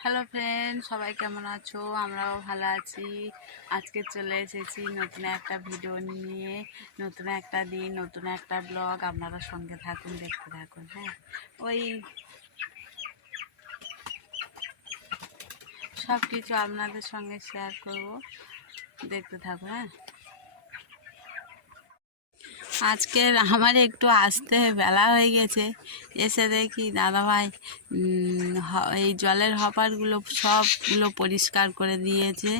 Hello friend, সবাই কেমন আছো? আমরাও ভালো আছি। আজকে চলে এসেছি নতুন একটা ভিডিও নিয়ে, নতুন একটা দিন, নতুন একটা ব্লগ। আপনারা সঙ্গে থাকুন, দেখতে থাকুন। হ্যাঁ, ওই সব কিছু আপনাদের সঙ্গে শেয়ার করব, দেখতে থাকুন। হ্যাঁ, আজকে আমার একটু আসতে বেলা হয়ে গেছে, এসে দেখি দাদাভাই এই জলের হপারগুলো সবগুলো পরিষ্কার করে দিয়েছে,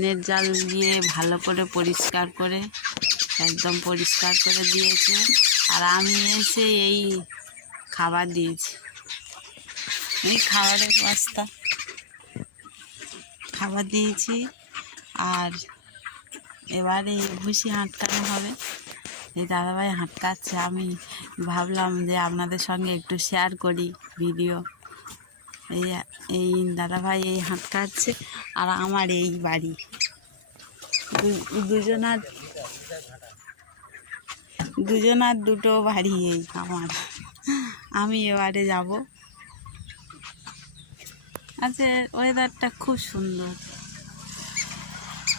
নেট জাল দিয়ে ভালো করে পরিষ্কার করে একদম পরিষ্কার করে দিয়েছে। আর আমি এসে এই খাবার দিয়েছি, এই খাবারের বস্তা খাবার দিয়েছি। আর এবারে ভুসি হাঁটকানো হবে। এই দাদাভাই হাঁটকাচ্ছে, আমি ভাবলাম যে আপনাদের সঙ্গে একটু শেয়ার করি ভিডিও। এই এই দাদাভাই এই হাঁটকাচ্ছে, আর আমার এই বাড়ি দুজনার দুটো বাড়ি এই আমার। আমি এবারে যাব। আচ্ছা, ওয়েদারটা খুব সুন্দর,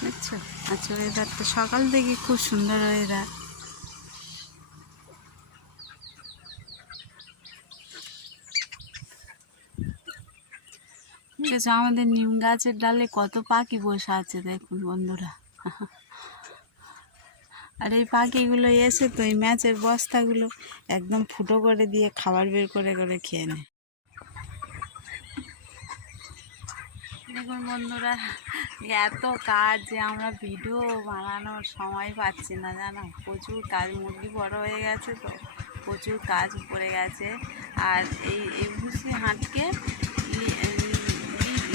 বুঝছো? আচ্ছা, ওয়েদারটা সকাল থেকে খুব সুন্দর ওয়েদার। ঠিক আছে, আমাদের নিম গাছের ডালে কত পাখি বসে আছে দেখুন বন্ধুরা। আর এই পাখিগুলো এসে তো এই মাছের বস্তাগুলো একদম ফুটো করে দিয়ে খাবার বের করে করে খেয়ে নেয়। দেখুন বন্ধুরা, এত কাজ যে আমরা ভিডিও বানানোর সময় পাচ্ছি না, জানো। প্রচুর কাজ, মুরগি বড় হয়ে গেছে তো প্রচুর কাজ পড়ে গেছে। আর এই ভুসি হাঁটকে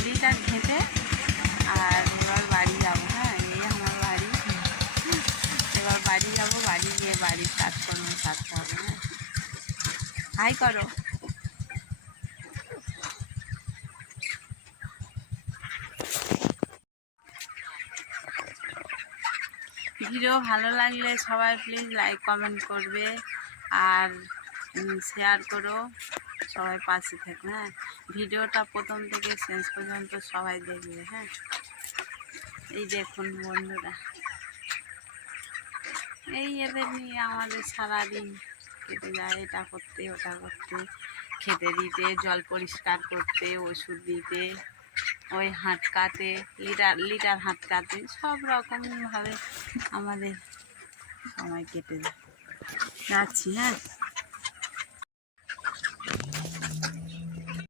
লিটার ঘেঁটে আর এবার বাড়ি যাবো। হ্যাঁ, এই আমার বাড়ি। এবার বাড়ি যাবো, বাড়ি গিয়ে বাড়ির কাজকর্ম সারতে হবে। হ্যাঁ, হাই করো। ভিডিও ভালো লাগলে সবাই প্লিজ লাইক কমেন্ট করবে আর শেয়ার করো, সবাই পাশে থেকো। হ্যাঁ, ভিডিওটা প্রথম থেকে শেষ পর্যন্ত সবাই দেখবে। হ্যাঁ, এই দেখুন বন্ধুরা, এই এদের নিয়ে আমাদের সারাদিন কেটে যায়, এটা করতে ওটা করতে, খেতে দিতে, জল পরিষ্কার করতে, ওষুধ দিতে, ওই হাঁটকাতে, লিটার হাঁটকাতে, সব রকমভাবে আমাদের সময় কেটে যাচ্ছি। হ্যাঁ।